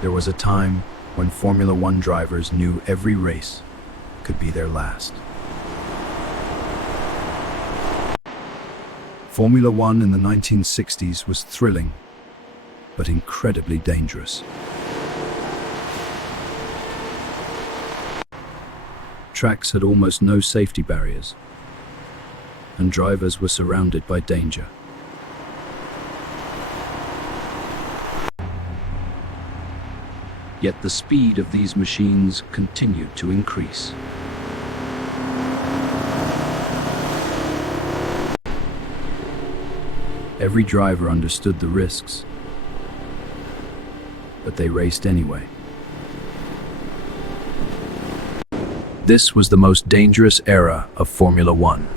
There was a time when Formula One drivers knew every race could be their last. Formula One in the 1960s was thrilling, but incredibly dangerous. Tracks had almost no safety barriers, and drivers were surrounded by danger. Yet the speed of these machines continued to increase. Every driver understood the risks, but they raced anyway. This was the most dangerous era of Formula One.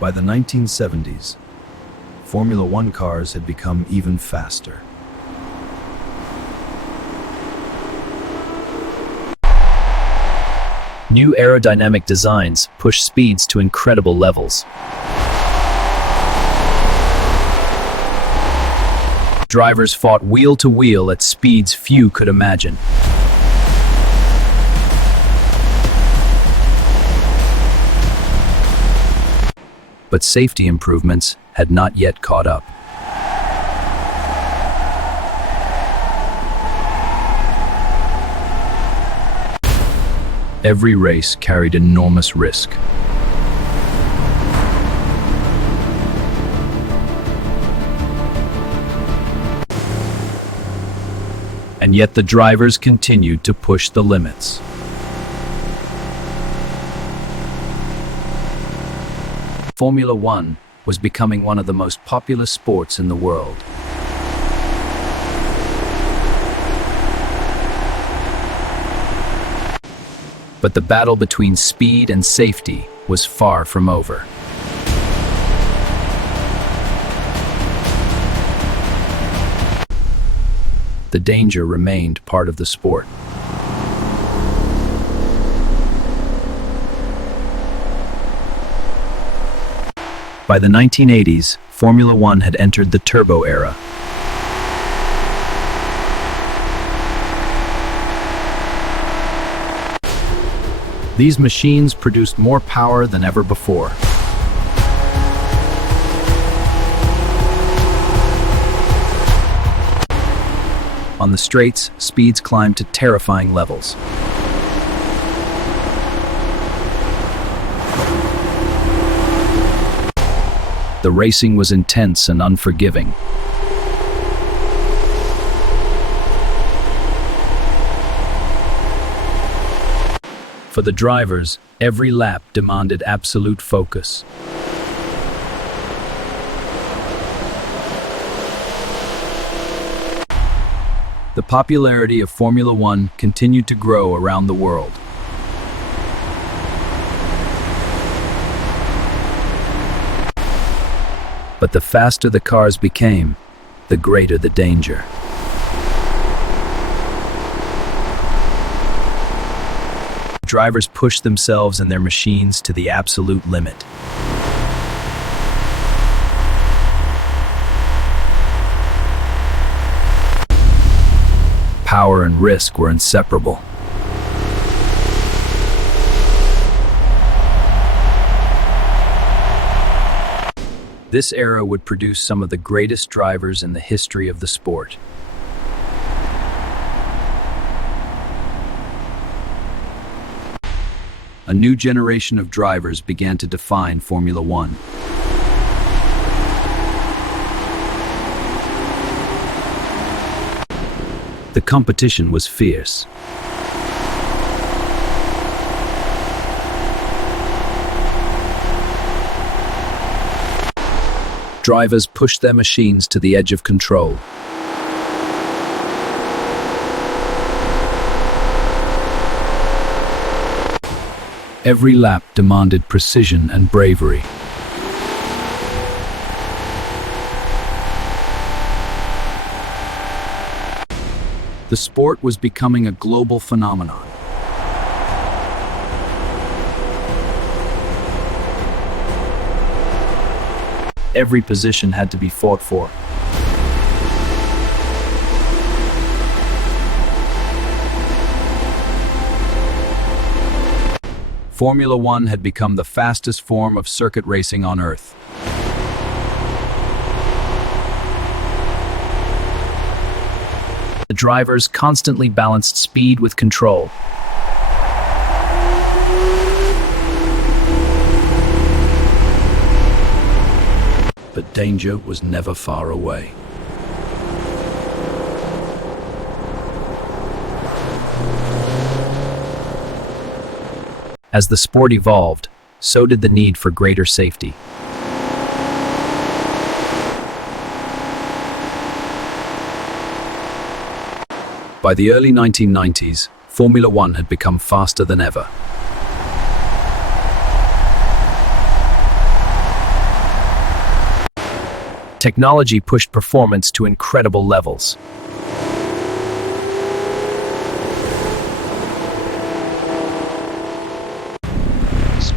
By the 1970s, Formula One cars had become even faster. New aerodynamic designs pushed speeds to incredible levels. Drivers fought wheel to wheel at speeds few could imagine. But safety improvements had not yet caught up. Every race carried enormous risk. And yet the drivers continued to push the limits. Formula One was becoming one of the most popular sports in the world. But the battle between speed and safety was far from over. The danger remained part of the sport. By the 1980s, Formula One had entered the turbo era. These machines produced more power than ever before. On the straights, speeds climbed to terrifying levels. The racing was intense and unforgiving. For the drivers, every lap demanded absolute focus. The popularity of Formula One continued to grow around the world. But the faster the cars became, the greater the danger. Drivers pushed themselves and their machines to the absolute limit. Power and risk were inseparable. This era would produce some of the greatest drivers in the history of the sport. A new generation of drivers began to define Formula One. The competition was fierce. Drivers pushed their machines to the edge of control. Every lap demanded precision and bravery. The sport was becoming a global phenomenon. Every position had to be fought for. Formula One had become the fastest form of circuit racing on Earth. The drivers constantly balanced speed with control. But danger was never far away. As the sport evolved, so did the need for greater safety. By the early 1990s, Formula One had become faster than ever. Technology pushed performance to incredible levels.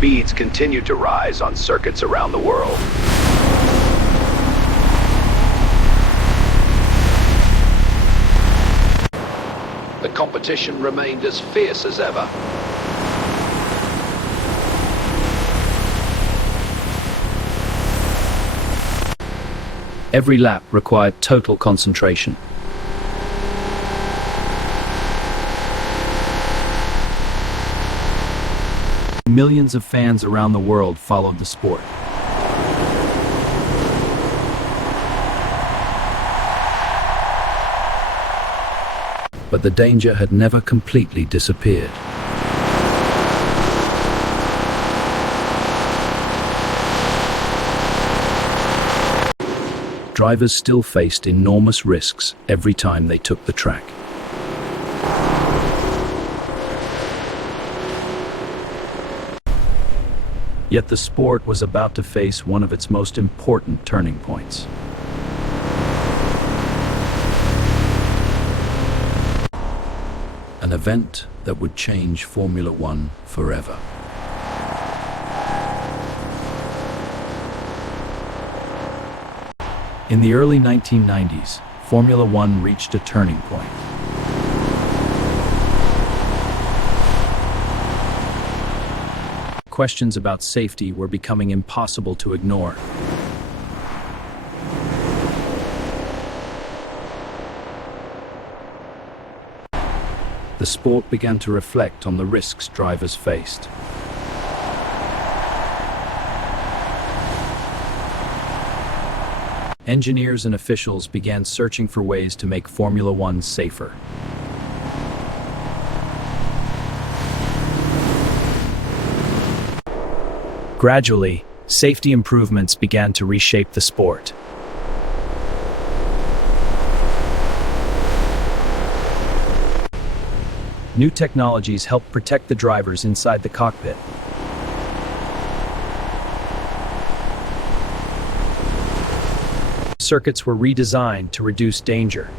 Speeds continued to rise on circuits around the world. The competition remained as fierce as ever. Every lap required total concentration. Millions of fans around the world followed the sport. But the danger had never completely disappeared. Drivers still faced enormous risks every time they took the track. Yet the sport was about to face one of its most important turning points. An event that would change Formula One forever. In the early 1990s, Formula One reached a turning point. Questions about safety were becoming impossible to ignore. The sport began to reflect on the risks drivers faced. Engineers and officials began searching for ways to make Formula One safer. Gradually, safety improvements began to reshape the sport. New technologies helped protect the drivers inside the cockpit. Circuits were redesigned to reduce danger.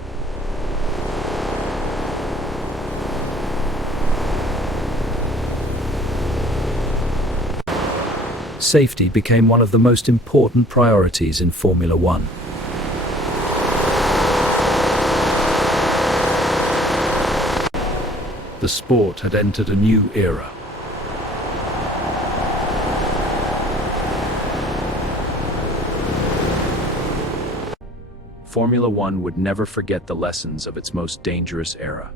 Safety became one of the most important priorities in Formula One. The sport had entered a new era. Formula One would never forget the lessons of its most dangerous era.